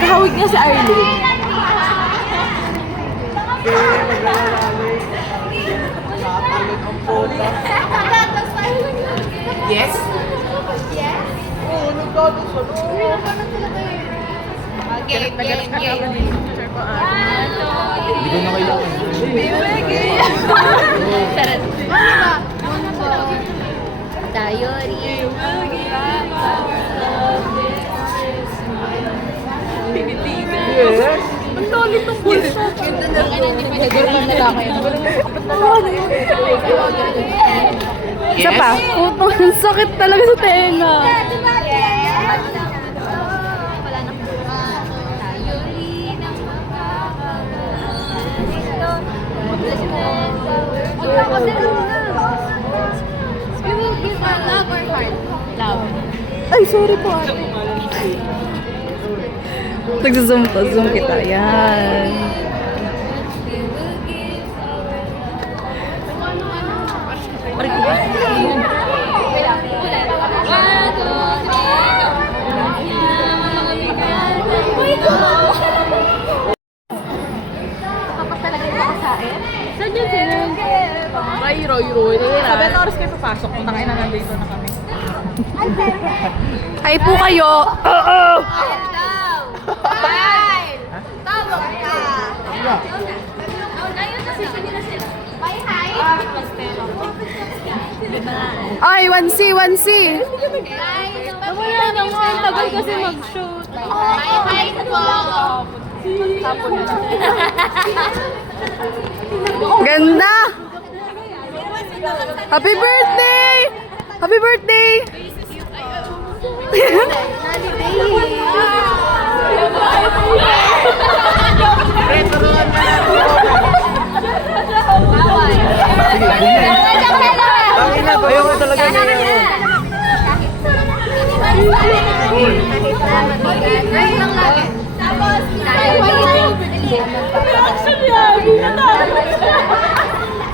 Kahawig niya si Arlene. Yes? Yes? Oo, nagdadasal. Game. Hindi ko na kailangan. Charot. Diary. Yes? Ang loli itong voice mo. Isa pa. Putong, ang sakit talaga sa tenga. Ay, sorry po. Nagsa-zoom pa. Zoom kita. Yan. Saan yun sila? Roy. Sabi na oras kayo papasok. Punta kayo na nandito na kami. Hi po kayo. Tawag ka. Ay, 1C. Wala naman. Tagal kasi mag-shoot. Hi po. Ganda! Happy birthday! Happy birthday! Ayaw ko talaga na yun.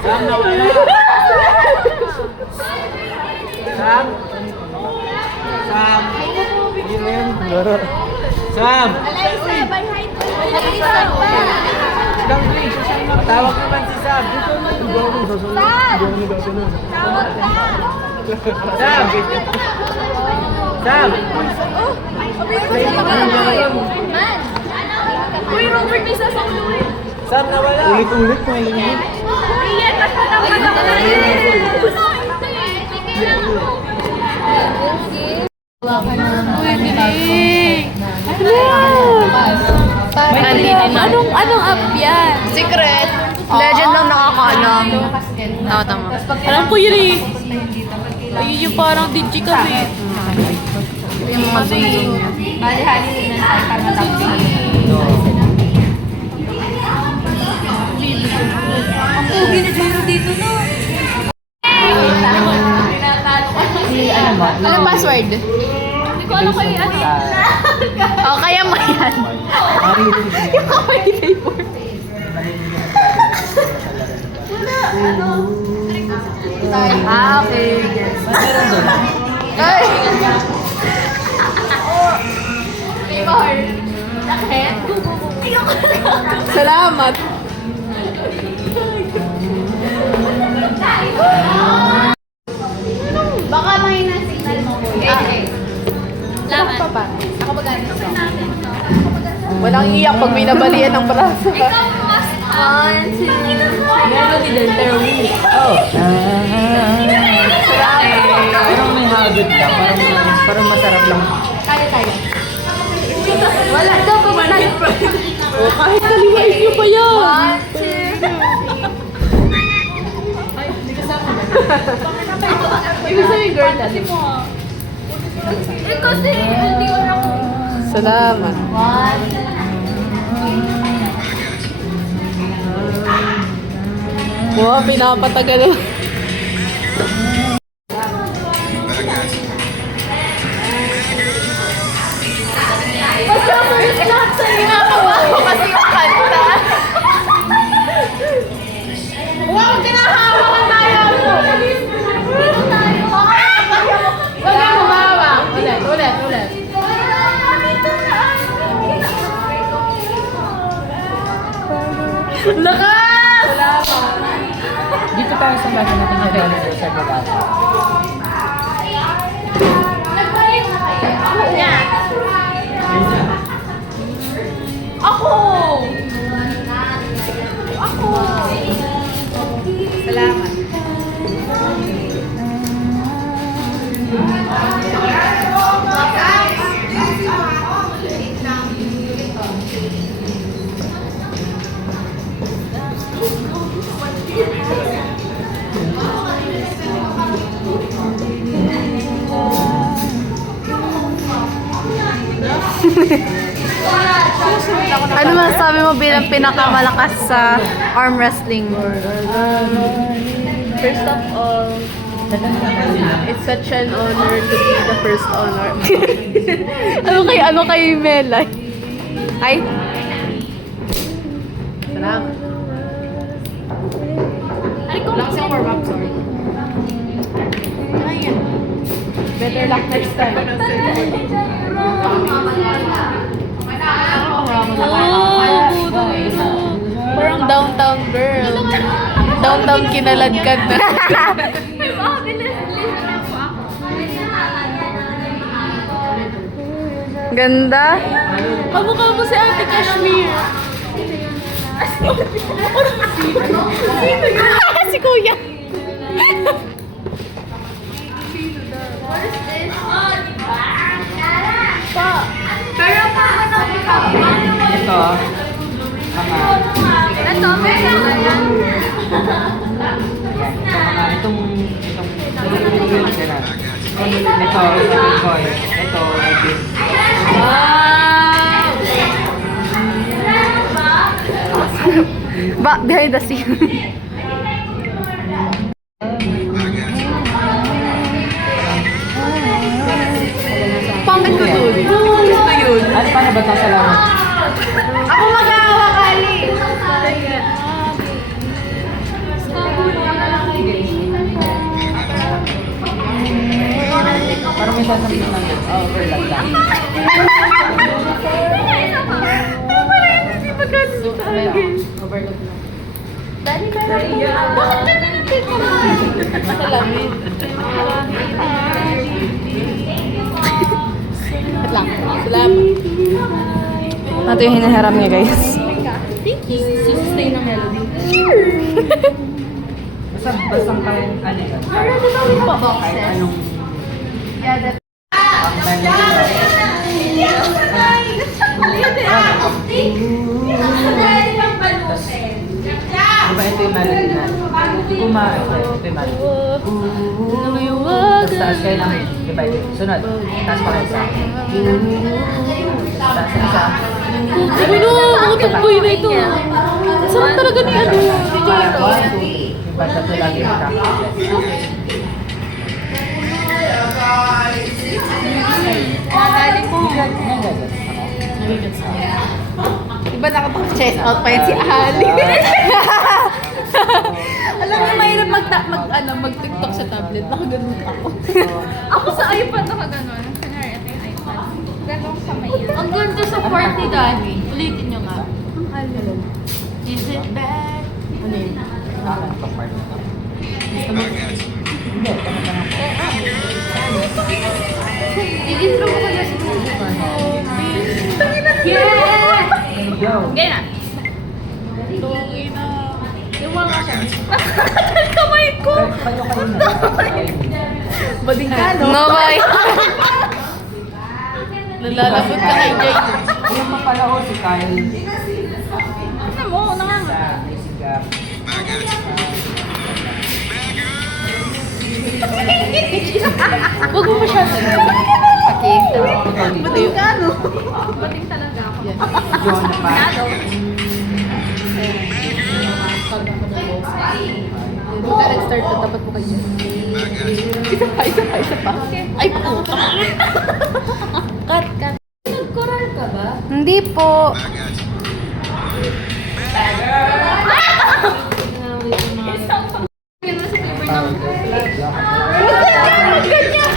Sam, nawala. Sam? Yun na yan. Sam! Tawag naman si Sam. Sam! Sam! Uy, Robert, may sasawin. Sam, nawala. Ulit-ulit na yun. Anong app yan? Secret. Legend lang nakakalam. Tama. Alam ko yun eh. Ayun yung parang digi kami. Yung mga zoom niya. Bali-hali na sa pang-tapos. Ang pugi na dito no. Anong password? Hindi ko alam kayo ano. O, kaya mo yan. Yung kamay ni Favor. Okay. Ay! Favor. Bakit? Salamat. Baka mahina ang signal mo po. Laman. Pa ba? Ako ba ganito? Walang iyak pag may nabalian ng braso. Ikaw mas on. Meron ni Del Terwin. Oh. Salamat. Parang may habit lang. Parang masarap lang. Tayo. Wala daw pa man. O kahit kaliwain niyo pa yan. 1, 2. Ibig sabihin girl na. Kasi hindi ko lang. Salamat. 1. Wow, pinapatagal. Lahat sa ginagawa ko kasi yung kanta. Wow, kinahawakan tayo! Dito tayo! Huwag ka humawa! Ulit. tayo sa bago natin sa dalawa sa Bogata. Ako! Salamat. Ano masasabi mo bilang pinakamalakas sa arm wrestling? First of all, it's such an honor to be the first honor. Ano kay Melay? Ay, Salamat. Lang sa warm-up, sorry. Better luck next time. Parang downtown girl. Downtown kinaladkad na. ganda. Kamukha mo si Ate Kashmir. Si Kuya. Ito, itong ito, Koy. Ito, Edwin. Behind the scene. Pangit ko dun. Gusto yun. At paano ba itong salamat? Ako mag-aawa, Kali. Parang may sasabihin lang. Overlap lang. Overlap lang. Bakit ka ganito ko? Salamin. Salamat. Ito yung hinaharap niya, guys. Thank you. Sustain ang melody. Basta kayang ano yun. Kahit anong diba ito yung melody na kumain ko, ito yung melody. Tapos taas kayo ng diba ito, sunod, taas pa kayo isa. Taas na isa. Sabi no, mga tumboy na ito. Sarap talaga ni ano. DJ ito. 1, 2, yung basta ito lagi yung practice. Nagaling mo. Diba nakapag-chest out pa yun si Ali? Alam mo, mahirap mag-TikTok sa tablet. Nakaganon ako. Ako sa iPad nakaganon. Kunyari, ito yung iPad. Ganun sa may Ang ganda sa part ni Daddy. Ulitin nyo nga. Ang alin. Is it bad? Ano yun? Nakakapag-part na to. Hindi, I-intro mo kaya si Kuya. Yeah! Yo! Gaya na. Tungin na. Iwala siya. Kamay ko! Bading ka, no? No, bye. Nalalabot ka kay Jay. Alam mo pala ko si Kyle. Ano mo? Nanganga. May sigap. Huwag mo masyado. Okay. Bading ka, no? Bading talaga ako. John na pa. Buta nag-start na dapat mo kayo. Isa pa. Ay, puta. Cut. Nag-coral ka ba? Hindi po.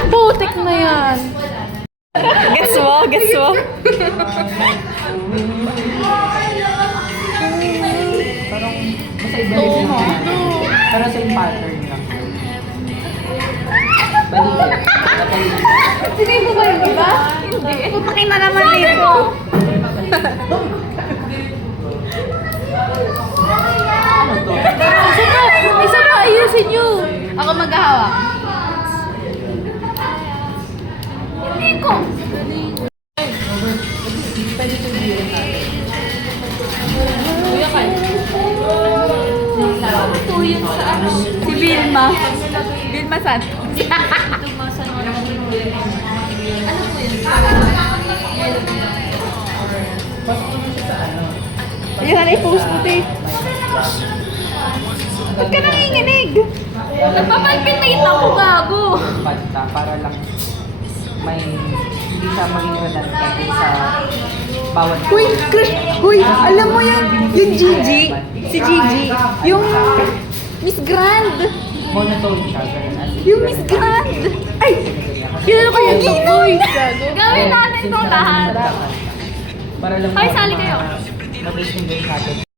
Putik na yan. Gets mo? Gets mo? Parang basta iba yung Pero same pattern lang. Bali yun. Sinay mo ba yung iba? Hindi. Putakin na naman dito. Ano to? Isa pa, ayusin nyo. Ako maghahawak. Hindi ko. Pwede ito birin natin. Kuya ka. Ito yun sa ano. Si Vilma. Vilma San. Ano po yun? Pasok mo siya sa ano. Yan na i-post mo, te. Ba't ka nanginginig? Nagpapalpitate ako, gago. Basta para lang may hindi siya maging redundant sa bawat Uy, crush! Uy, alam mo yung Gigi? Si Gigi? Yung Miss Grand! monotone siya. Ganun as in, Yung Miss Grand! Ay! Yun ako yung Gino! boys. Gawin natin itong lahat. Para lang Ay, sali kayo. ma-distinguish natin